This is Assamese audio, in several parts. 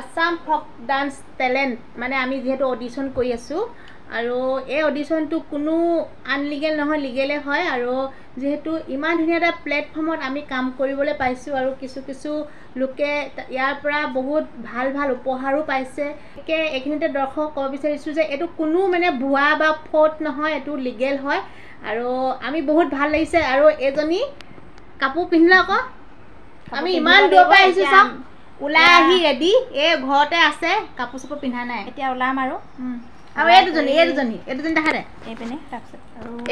আসাম ফক ডান্স টেলেণ্ট মানে আমি যেহেতু অডিশ্যন কৰি আছোঁ আৰু এই অডিশ্যনটো কোনো আনলিগেল নহয়, লিগেলে হয় আৰু যেহেতু ইমান ধুনীয়া এটা প্লেটফৰ্মত আমি কাম কৰিবলৈ পাইছোঁ আৰু কিছু লোকে ইয়াৰ পৰা বহুত ভাল ভাল উপহাৰো পাইছে। এইখিনিতে দৰ্শক ক'ব বিচাৰিছোঁ যে এইটো কোনো মানে ভুৱা বা ফ্ৰড নহয়, এইটো লিগেল হয় আৰু আমি বহুত ভাল লাগিছে। আৰু এজনী কাপোৰ পিন্ধিলে আকৌ আমি ইমান দূৰৰ পৰা আহিছোঁ, চাওক ওলাই আহি ৰেডি, এই ঘৰতে আছে, কাপোৰ চাপোৰ পিন্ধা নাই। এতিয়া ওলাম আৰু এই দুজনী দেখা দে এইপিনে, তাৰপিছত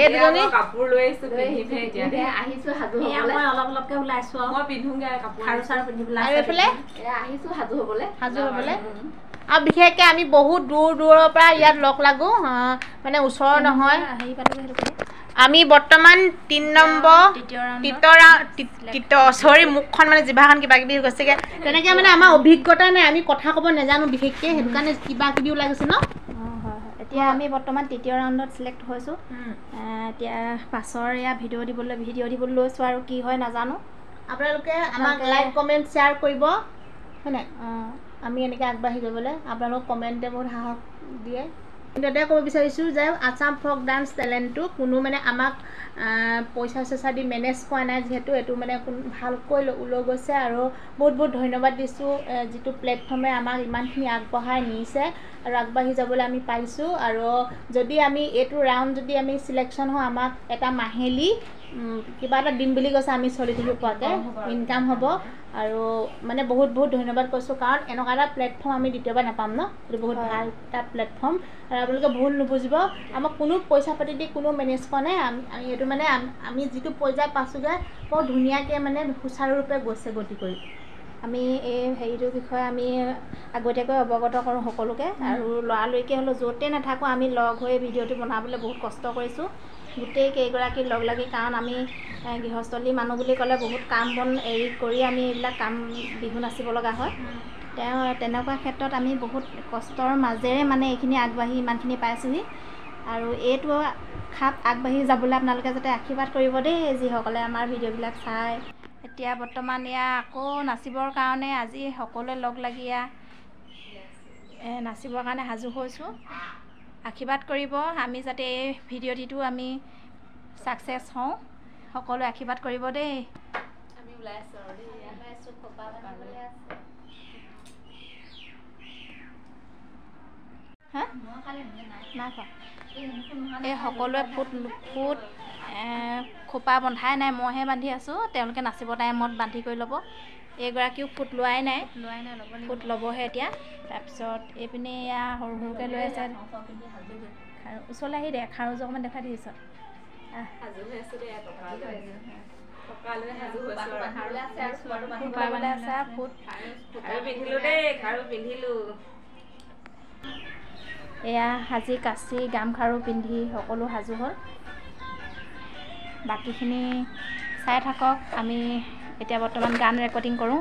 এই দুজনী কাপোৰ লৈ আহিছোঁ, পিন্ধিমহে এতিয়া আহিছোঁ সাজু হ'বলৈ। মই অলপকৈ ওলাইছোঁ আৰু মই পিন্ধোঁগৈ কাপোৰ খাৰু চাৰু পিন্ধিবলৈ। আৰু এইফালে আহিছোঁ সাজু হ'বলৈ। আৰু বিশেষকৈ আমি বহুত দূৰৰ পৰা ইয়াত লগ লাগোঁ, মানে ওচৰৰ নহয়। আমি বৰ্তমান 3 নম্বৰ চৰি মুখখন মানে জিভাখন কিবা কিবি গৈছেগৈ, তেনেকৈ মানে আমাৰ অভিজ্ঞতা নাই, আমি কথা ক'ব নাজানো বিশেষকৈ, সেইটো কাৰণে কিবা কিবি ওলাই গৈছে ন। হয়, এতিয়া আমি বৰ্তমান 3য় ৰাউণ্ডত চিলেক্ট হৈছোঁ। এতিয়া পাছৰ এয়া ভিডিঅ' দিবলৈ লৈছোঁ আৰু কি হয় নাজানো। আপোনালোকে আমাক লাইক কমেণ্ট শ্বেয়াৰ কৰিব, হয় নাই? আমি এনেকৈ আগবাঢ়ি যাবলৈ আপোনালোক কমেণ্টে বহুত সাহস দিয়ে। কিন্তু এটাই ক'ব বিচাৰিছোঁ যে আসাম ফক ডান্স টেলেণ্টটো কোনো মানে আমাক পইচা চইচা দি মেনেজ কৰা নাই, যিহেতু এইটো মানে ভালকৈ লৈ গৈছে আৰু বহুত ধন্যবাদ দিছোঁ, যিটো প্লেটফৰ্মে আমাক ইমানখিনি আগবঢ়াই নিছে আৰু আগবাঢ়ি যাবলৈ আমি পাইছোঁ। আৰু যদি আমি এইটো ৰাউণ্ড যদি আমি চিলেকশ্যন হওঁ, আমাক এটা মাহিলী কিবা এটা দিম বুলি কৈছে, আমি চলি থাকিব পৰাকৈ ইনকাম হ'ব। আৰু মানে বহুত ধন্যবাদ কৈছোঁ, কাৰণ এনেকুৱা এটা প্লেটফৰ্ম আমি দ্বিতীয়বাৰ নাপাম ন, এইটো বহুত ভাল এটা প্লেটফৰ্ম। আৰু আপোনালোকে ভুল নুবুজিব, আমাক কোনো পইচা পাতি দি কোনো মেনেজ কৰা নাই, আমি এইটো মানে আমি যিটো পৰ্যায় পাইছোঁগৈ বৰ ধুনীয়াকৈ মানে সুচাৰুৰূপে গৈছে গতি কৰি। আমি এই হেৰিটোৰ বিষয়ে আমি আগতীয়াকৈ অৱগত কৰোঁ সকলোকে, আৰু লৰালৰিকৈ হ'লেও য'তে নাথাকোঁ আমি লগ হৈ ভিডিঅ'টো বনাবলৈ বহুত কষ্ট কৰিছোঁ গোটেই কেইগৰাকী লগ লাগি, কাৰণ আমি গৃহস্থলী মানুহ বুলি ক'লে বহুত কাম বন এৰি কৰি আমি এইবিলাক বিহু নাচিব লগা হয়। তেনেকুৱা ক্ষেত্ৰত আমি বহুত কষ্টৰ মাজেৰে মানে এইখিনি আগবাঢ়ি ইমানখিনি পাইছোঁহি। আৰু এইটো খাপ আগবাঢ়ি যাবলৈ আপোনালোকে যাতে আশীৰ্বাদ কৰিব দেই, যিসকলে আমাৰ ভিডিঅ'বিলাক চায়। এতিয়া বৰ্তমান আকৌ নাচিবৰ কাৰণে আজি সকলোৱে লগ লাগি নাচিবৰ কাৰণে সাজু হৈছোঁ। আশীৰ্বাদ কৰিব, আমি যাতে এই ভিডিঅ'টিতো আমি ছাকচেছ হওঁ, সকলোৱে আশীৰ্বাদ কৰিব দেই। আমি ওলাই আছোঁ আৰু দেই, এই সকলোৱে ফুট খোপা বন্ধাই নাই, মইহে বান্ধি আছোঁ, তেওঁলোকে নাচিব টাইমত বান্ধি কৰি ল'ব। এইগৰাকীও ফুট লোৱাই নাই, ফুট ল'বহে এতিয়া। তাৰপিছত এইপিনে সৰুকৈ লৈ আছে, ওচৰলৈ আহি দে, খাৰুযোৰ অকণমান দেখাই দিছ। এয়া সাজি কাচি গামখাৰু পিন্ধি সকলো সাজু হ'ল। বাকীখিনি চাই থাকক, আমি এতিয়া বৰ্তমান গান ৰেকৰ্ডিং কৰোঁ।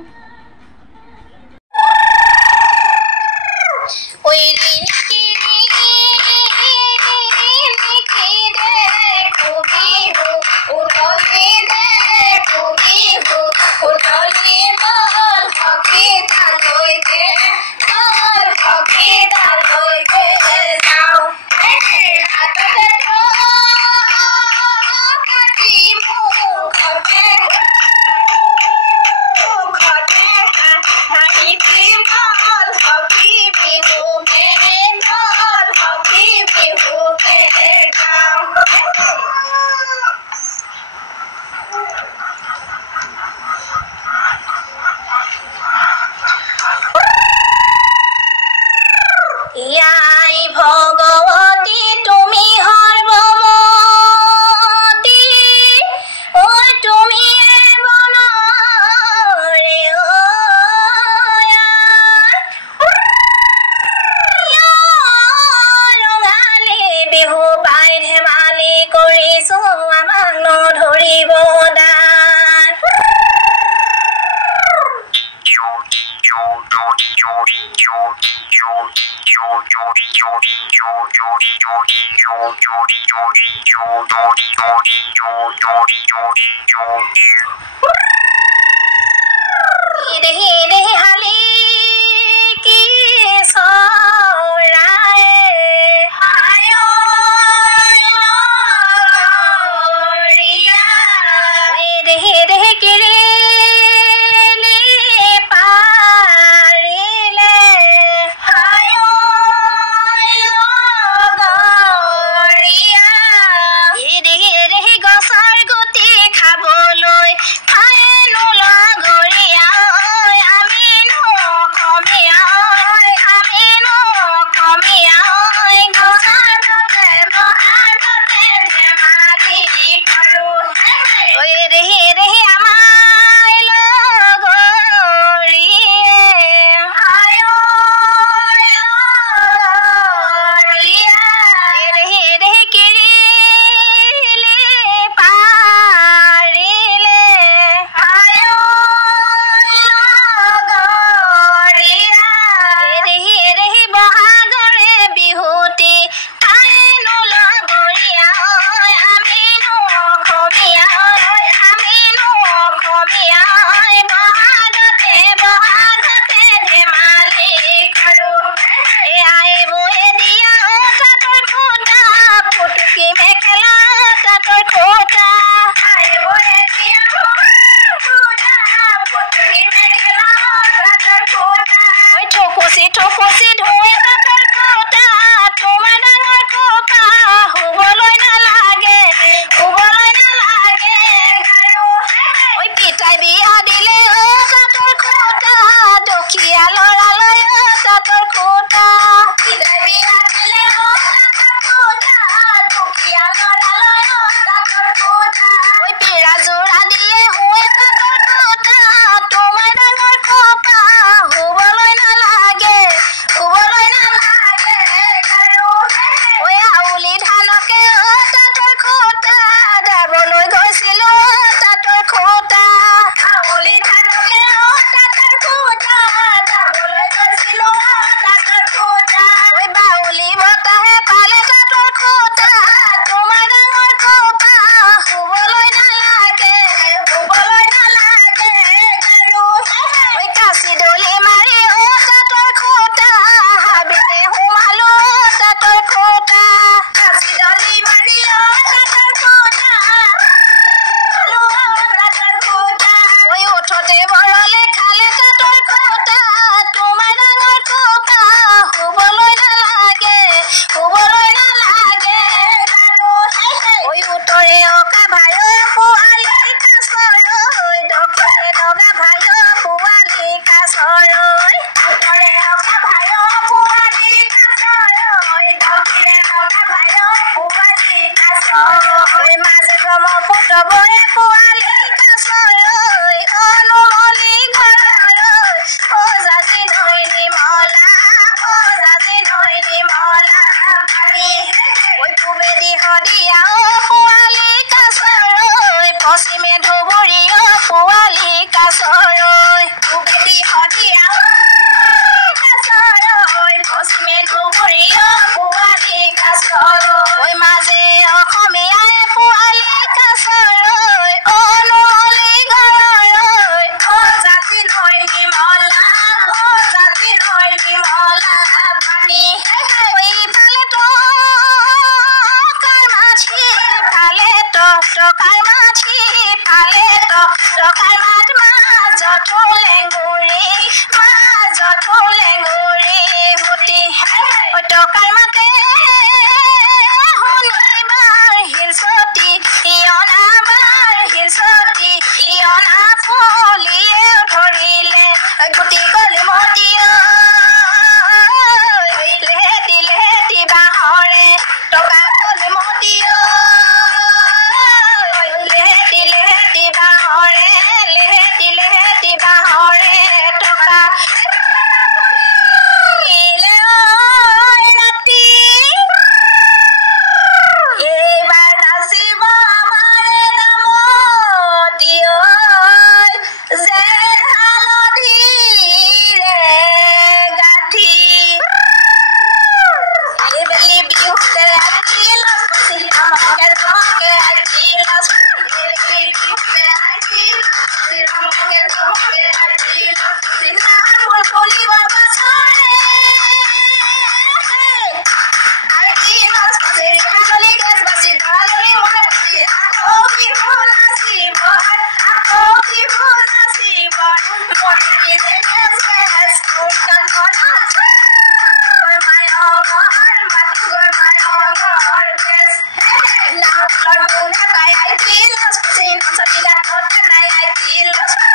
I feel lost,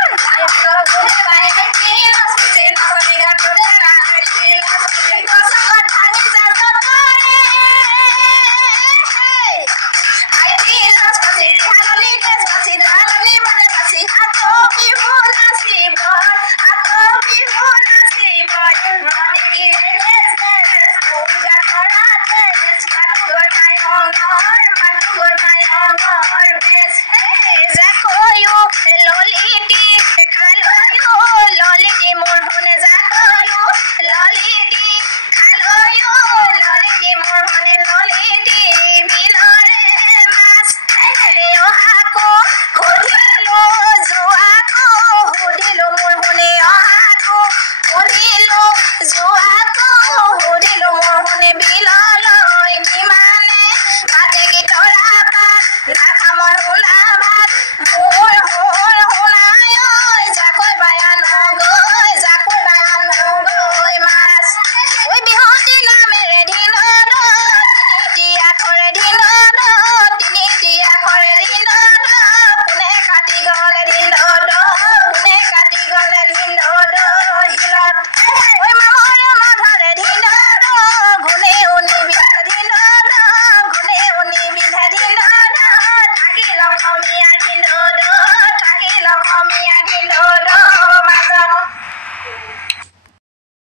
কাটি গলে দিন কোনে কাটি গলে দিন হিলত ঐ মামৰ মাধৰে দিন ঘুনে উনি বিধা দিন ঘুনে উনি বিধা দিন থাকি লখমীয়া দিন থাকি লখমীয়া দিন